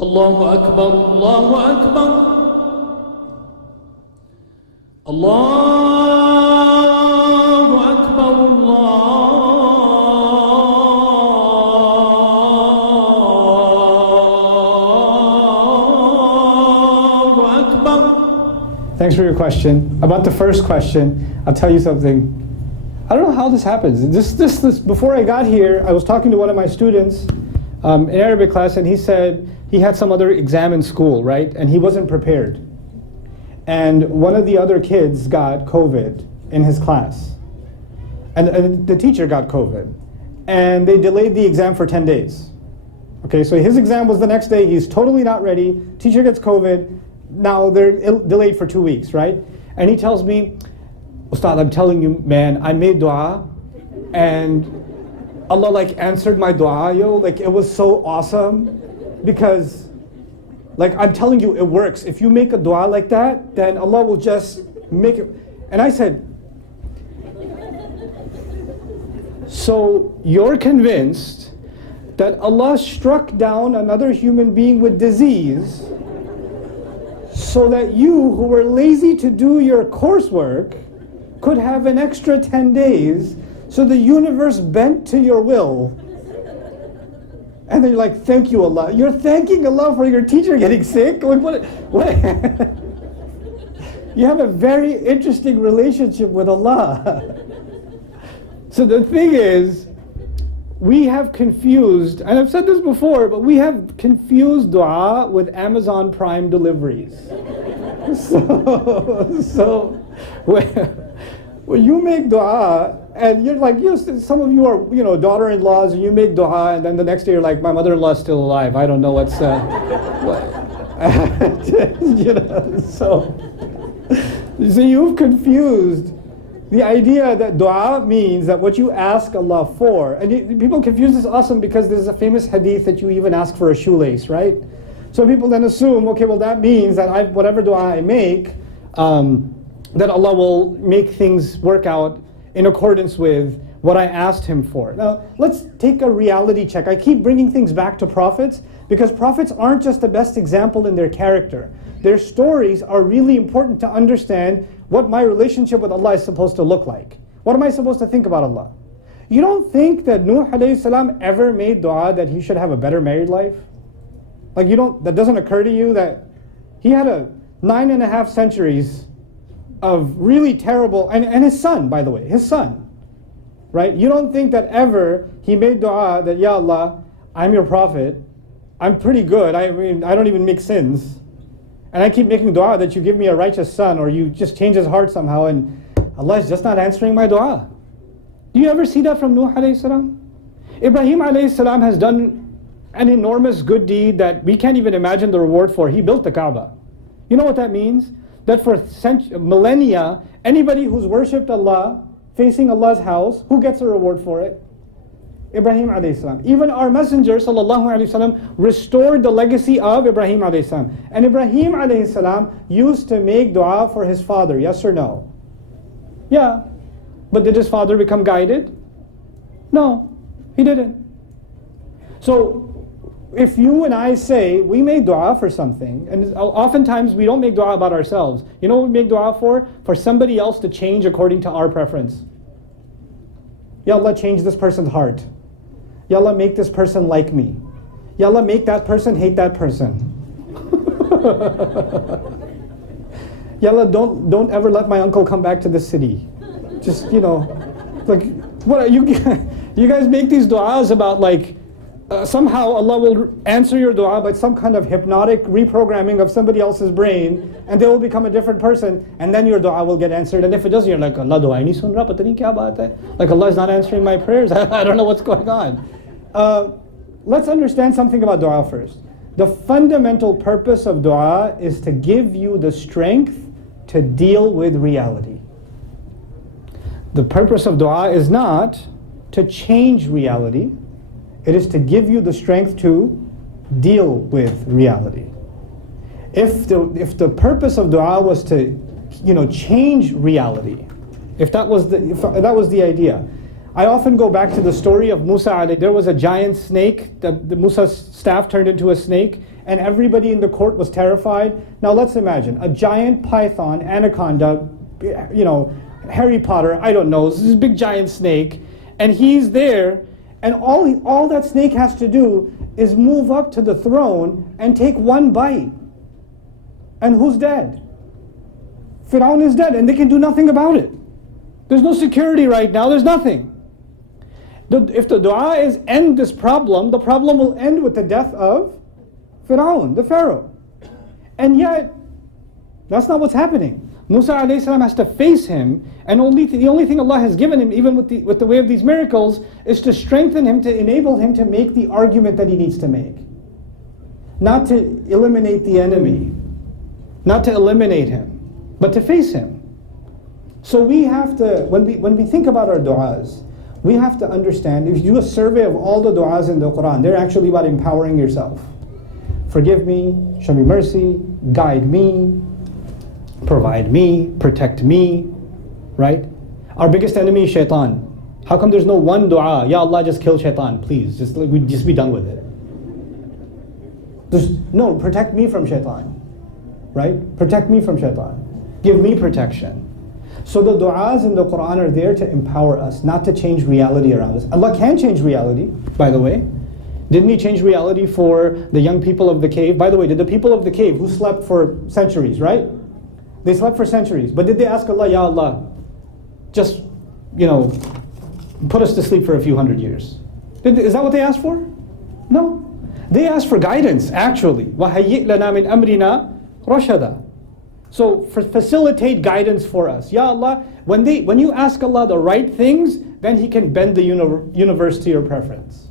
الله أكبر الله أكبر الله أكبر الله أكبر. Thanks for your question. About the first question, I'll tell you something. I don't know how this happens. This before I got here, I was talking to one of my students in Arabic class, and he said he had some other exam in school, right? And he wasn't prepared. And one of the other kids got COVID in his class. And the teacher got COVID. And they delayed the exam for 10 days. Okay, so his exam was the next day. He's totally not ready. Teacher gets COVID. Now they're delayed for 2 weeks, right? And he tells me, Ustadh, I'm telling you, man, I made dua and Allah like answered my dua, yo. Like it was so awesome because like I'm telling you, it works. If you make a dua like that, then Allah will just make it. And I said, so you're convinced that Allah struck down another human being with disease so that you, who were lazy to do your coursework, could have an extra 10 days, so the universe bent to your will. And then you're like, thank you, Allah. You're thanking Allah for your teacher getting sick? Like, what? You have a very interesting relationship with Allah. So the thing is, we have confused, and I've said this before, but we have confused dua with Amazon Prime deliveries. So when you make dua, and you're like, some of you are, daughter-in-laws, and you make dua, and then the next day you're like, my mother-in-law is still alive. I don't know what's, So you've confused the idea that dua means that what you ask Allah for, and people confuse this awesome because there's a famous hadith that you even ask for a shoelace, right? So people then assume, okay, well that means that whatever dua I make, that Allah will make things work out in accordance with what I asked Him for. Now, let's take a reality check. I keep bringing things back to prophets because prophets aren't just the best example in their character. Their stories are really important to understand what my relationship with Allah is supposed to look like. What am I supposed to think about Allah? You don't think that Nuh alayhi salam ever made dua that he should have a better married life? Like that doesn't occur to you that he had a 9.5 centuries of really terrible, and his son, by the way, his son, right? You don't think that ever he made dua that, Ya Allah, I'm your prophet, I'm pretty good, I mean, I don't even make sins, and I keep making dua that you give me a righteous son, or you just change his heart somehow, and Allah is just not answering my dua. Do you ever see that from Nuh alayhi salam? Ibrahim alayhi salam has done an enormous good deed that we can't even imagine the reward for. He built the Kaaba. You know what that means? That for millennia, anybody who's worshipped Allah, facing Allah's house, who gets a reward for it? Ibrahim alayhi salam. Even our messenger sallallahu alayhi wasallam restored the legacy of Ibrahim alayhi salam. And Ibrahim alayhi salam used to make dua for his father, yes or no? Yeah. But did his father become guided? No, he didn't. So if you and I say we made dua for something, and oftentimes we don't make dua about ourselves. You know what we make dua for? For somebody else to change according to our preference. Ya Allah, change this person's heart. Ya Allah, make this person like me. Ya Allah, make that person hate that person. Ya Allah, don't ever let my uncle come back to the city. Just, like, what are you guys make these du'as about like, somehow Allah will answer your dua by some kind of hypnotic reprogramming of somebody else's brain, and they will become a different person, and then your dua will get answered. And if it doesn't, you're like, Allah dua nahi sun raha, pata nahi kya baat hai? Like Allah is not answering my prayers. I don't know what's going on. Let's understand something about dua first. The fundamental purpose of dua is to give you the strength to deal with reality. The purpose of dua is not to change reality. It is to give you the strength to deal with reality. If the purpose of dua was to, change reality, if that was the idea, I often go back to the story of Musa. There was a giant snake. Musa's staff turned into a snake, and everybody in the court was terrified. Now let's imagine a giant python, anaconda, Harry Potter, I don't know, this is a big giant snake, and he's there, and all that snake has to do is move up to the throne and take one bite. And who's dead? Fir'aun is dead, and they can do nothing about it. There's no security right now, there's nothing. If the dua is end this problem, the problem will end with the death of Fir'aun, the Pharaoh. And yet, that's not what's happening. Musa alayhi salam has to face him, and the only thing Allah has given him, even with the way of these miracles, is to strengthen him, to enable him to make the argument that he needs to make. Not to eliminate the enemy, not to eliminate him, but to face him. So we have to, when we think about our du'as, we have to understand, if you do a survey of all the du'as in the Quran, they're actually about empowering yourself. Forgive me, show me mercy, guide me, provide me, protect me, right? Our biggest enemy is shaitan. How come there's no one dua? Ya Allah, just kill shaitan, please. Just be done with it. No, protect me from shaitan, right? Protect me from shaitan. Give me protection. So the du'as in the Quran are there to empower us, not to change reality around us. Allah can change reality, by the way. Didn't He change reality for the young people of the cave? By the way, did the people of the cave who slept for centuries, right? They slept for centuries. But did they ask Allah, Ya Allah, just, put us to sleep for a few hundred years? Is that what they asked for? No. They asked for guidance, actually. وَهَيِّئْ لَنَا مِنْ أَمْرِنَا رَشَدًا. So facilitate guidance for us. Ya Allah, when you ask Allah the right things, then He can bend the universe to your preference.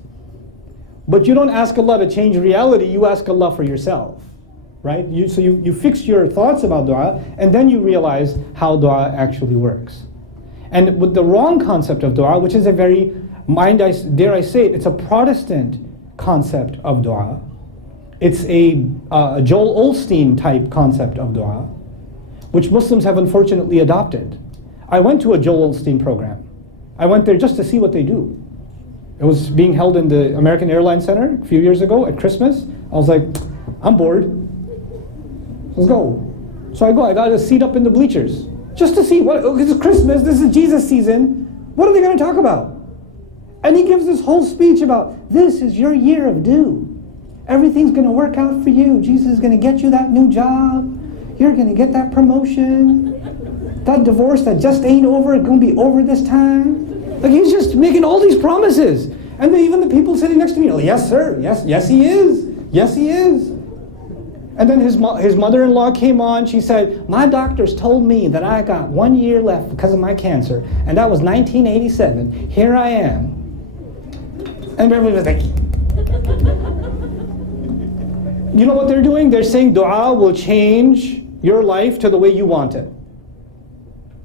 But you don't ask Allah to change reality, you ask Allah for yourself. Right? So you fix your thoughts about dua, and then you realize how dua actually works. And with the wrong concept of dua, which is a very, dare I say it, it's a Protestant concept of dua. It's a Joel Osteen type concept of dua, which Muslims have unfortunately adopted. I went to a Joel Osteen program. I went there just to see what they do. It was being held in the American Airlines Center a few years ago at Christmas. I was like, I'm bored. Let's go. So I go, I got a seat up in the bleachers just to see this is Christmas, this is Jesus season. What are they going to talk about? And he gives this whole speech about, this is your year of due. Everything's going to work out for you. Jesus is going to get you that new job. You're going to get that promotion. That divorce that just ain't over, it's going to be over this time. Like, he's just making all these promises. And then even the people sitting next to me are like, yes sir, yes he is. Yes he is. And then his mother-in-law came on. She said, my doctors told me that I got 1 year left because of my cancer. And that was 1987. Here I am. And everybody was like, you know what they're doing? They're saying dua will change your life to the way you want it.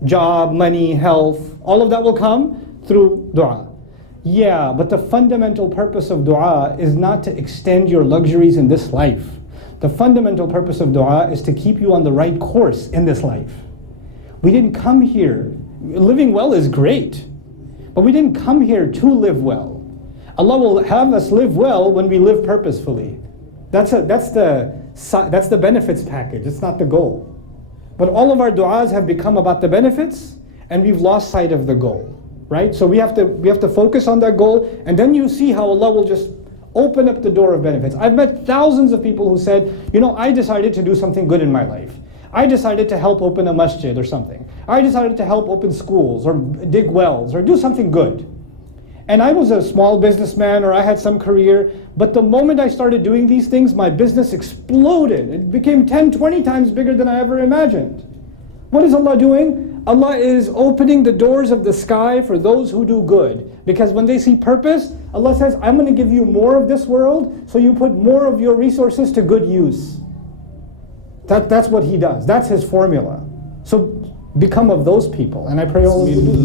Job, money, health, all of that will come through dua. Yeah, but the fundamental purpose of dua is not to extend your luxuries in this life. The fundamental purpose of dua is to keep you on the right course in this life. We didn't come here, living well is great, but we didn't come here to live well. Allah will have us live well when we live purposefully. That's the benefits package, it's not the goal. But all of our du'as have become about the benefits, and we've lost sight of the goal, right? So we have to focus on that goal, and then you see how Allah will just open up the door of benefits. I've met thousands of people who said, I decided to do something good in my life. I decided to help open a masjid or something. I decided to help open schools or dig wells or do something good. And I was a small businessman, or I had some career, but the moment I started doing these things, my business exploded. It became 10, 20 times bigger than I ever imagined. What is Allah doing? Allah is opening the doors of the sky for those who do good. Because when they see purpose, Allah says, I'm going to give you more of this world, so you put more of your resources to good use. That's what He does. That's His formula. So become of those people. And I pray all of you to do.